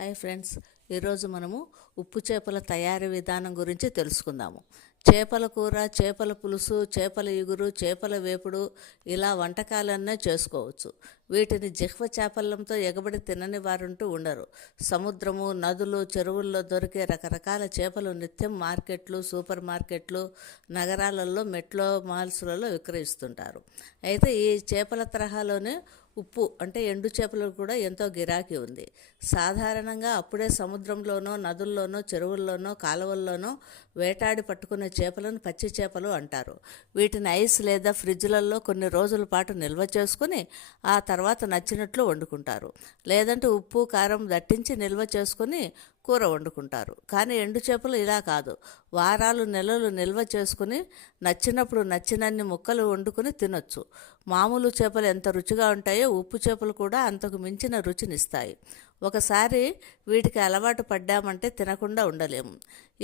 Hi friends ఈరోజు మనము ఉప్పు చేపల తయారీ విధానం గురించి తెలుసుకుందాము. చేపల కూర చేపల పులుసు చేపల ఇగురు చేపల వేపుడు ఇలా వంటకాలన్నీ చేసుకోవచ్చు. వీటిని జిహ్వ చేపలంతో ఎగబడి తినని వారుంటూ ఉండరు. సముద్రము నదులు చెరువుల్లో దొరికే రకరకాల చేపలు నిత్యం మార్కెట్లు సూపర్ మార్కెట్లు నగరాలలో మెట్రో మాల్స్లలో విక్రయిస్తుంటారు. అయితే ఈ చేపల తరహాలోనే ఉప్పు అంటే ఎండు చేపలకు కూడా ఎంతో గిరాకీ ఉంది. సాధారణంగా అప్పుడే సముద్రంలోనో నదుల్లోనో చెరువుల్లోనో కాలువల్లోనో వేటాడి పట్టుకునే చేపలను పచ్చి చేపలు అంటారు. వీటిని ఐస్ లేదా ఫ్రిడ్జ్లలో కొన్ని రోజుల పాటు నిల్వ చేసుకుని ఆ తర్వాత నచ్చినట్లు వండుకుంటారు. లేదంటే ఉప్పు కారం దట్టించి నిల్వ చేసుకుని కూర వండుకుంటారు. కానీ ఎండు చేపలు ఇలా కాదు. వారాలు నెలలు నిల్వ చేసుకుని నచ్చినప్పుడు నచ్చినన్ని ముక్కలు వండుకుని తినొచ్చు. మామూలు చేపలు ఎంత రుచిగా ఉంటాయో ఉప్పు చేపలు కూడా అంతకు మించిన రుచినిస్తాయి. ఒకసారి వీటికి అలవాటు పడ్డామంటే తినకుండా ఉండలేము.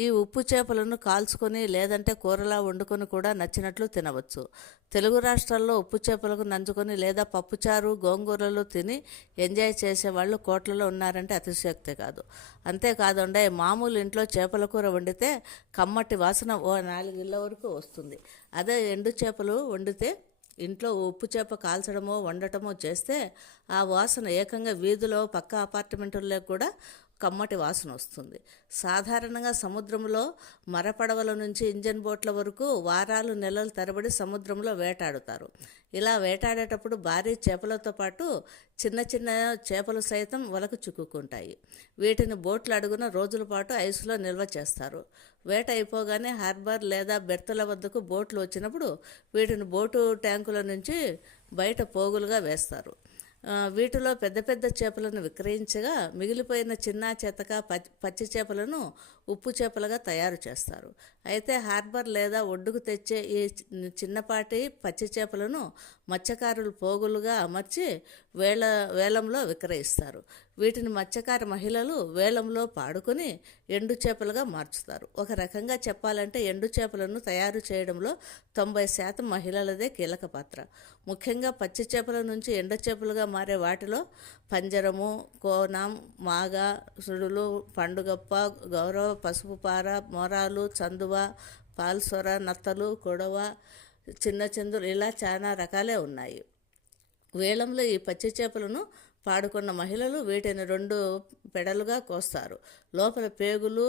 ఈ ఉప్పు చేపలను కాల్చుకొని లేదంటే కూరలా వండుకొని కూడా నచ్చినట్లు తినవచ్చు. తెలుగు రాష్ట్రాల్లో ఉప్పు చేపలకు నంచుకొని లేదా పప్పుచారు గోంగూరలు తిని ఎంజాయ్ చేసేవాళ్ళు కోట్లలో ఉన్నారంటే అతిశయోక్తి కాదు. అంతేకాదండే మామూలు ఇంట్లో చేపల కూర వండితే కమ్మటి వాసన ఓ నాలుగిళ్ళ వరకు వస్తుంది. అదే ఎండు చేపలు వండితే ఇంట్లో ఉప్పు చేప కాల్చడమో వండటమో చేస్తే ఆ వాసన ఏకంగా వీధిలో పక్క అపార్ట్మెంటుల్లో కూడా కమ్మటి వాసన వస్తుంది. సాధారణంగా సముద్రంలో మరపడవల నుంచి ఇంజన్ బోట్ల వరకు వారాలు నెలలు తరబడి సముద్రంలో వేటాడుతారు. ఇలా వేటాడేటప్పుడు భారీ చేపలతో పాటు చిన్న చిన్న చేపలు సైతం వలకు చిక్కుకుంటాయి. వీటిని బోట్ల అడుగున రోజుల పాటు ఐసులో నిల్వ చేస్తారు. వేట అయిపోగానే హార్బర్ లేదా బెర్తల వద్దకు బోట్లు వచ్చినప్పుడు వీటిని బోటు ట్యాంకుల నుంచి బయట పోగులుగా వేస్తారు. వీటిలో పెద్ద పెద్ద చేపలను విక్రయించగా మిగిలిపోయిన చిన్న చెత్తక పచ్చి పచ్చి చేపలను ఉప్పు చేపలుగా తయారు చేస్తారు. అయితే హార్బర్ లేదా ఒడ్డుకు తెచ్చే ఈ చిన్నపాటి పచ్చి చేపలను మత్స్యకారులు పోగులుగా అమర్చి వేల వేలంలో విక్రయిస్తారు. వీటిని మత్స్యకార మహిళలు వేలంలో పాడుకొని ఎండు చేపలుగా మార్చుతారు. ఒక రకంగా చెప్పాలంటే ఎండు చేపలను తయారు చేయడంలో తొంభై శాతం మహిళలదే కీలక పాత్ర. ముఖ్యంగా పచ్చి చేపల నుంచి ఎండ చేపలుగా మారే వాటిలో పంజరము కోనం మాగ సుడులు పండుగప్ప గౌరవ పసుపు పార మొరాలు చందువ పాల్సొర నత్తలు కొడవ చిన్న చందులు ఇలా చాలా రకాలే ఉన్నాయి. వేలంలో ఈ పచ్చి చేపలను పాడుకున్న మహిళలు వీటిని రెండు పెడలుగా కోస్తారు. లోపల పేగులు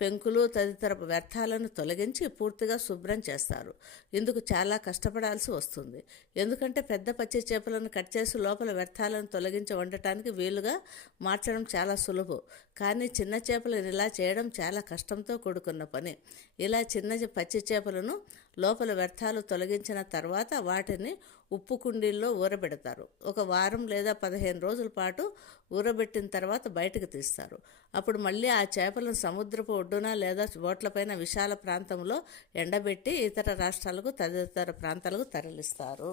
పెంకులు తదితర వ్యర్థాలను తొలగించి పూర్తిగా శుభ్రం చేస్తారు. ఇందుకు చాలా కష్టపడాల్సి వస్తుంది. ఎందుకంటే పెద్ద పచ్చి చేపలను కట్ చేసి లోపల వ్యర్థాలను తొలగించి వండటానికి వీలుగా మార్చడం చాలా సులభం. కానీ చిన్న చేపలను ఇలా చేయడం చాలా కష్టంతో కూడుకున్న పని. ఇలా చిన్న పచ్చి చేపలను లోపల వ్యర్థాలు తొలగించిన తర్వాత వాటిని ఉప్పు కుండీల్లో ఊరబెడతారు. ఒక వారం లేదా పదిహేను రోజుల పాటు ఊరబెట్టిన తర్వాత బయటకు తీస్తారు. అప్పుడు మళ్ళీ ఆ చేపలను సముద్రపు ఒడ్డున లేదా బోట్లపైన విశాల ప్రాంతంలో ఎండబెట్టి ఇతర రాష్ట్రాలకు తదితర ప్రాంతాలకు తరలిస్తారు.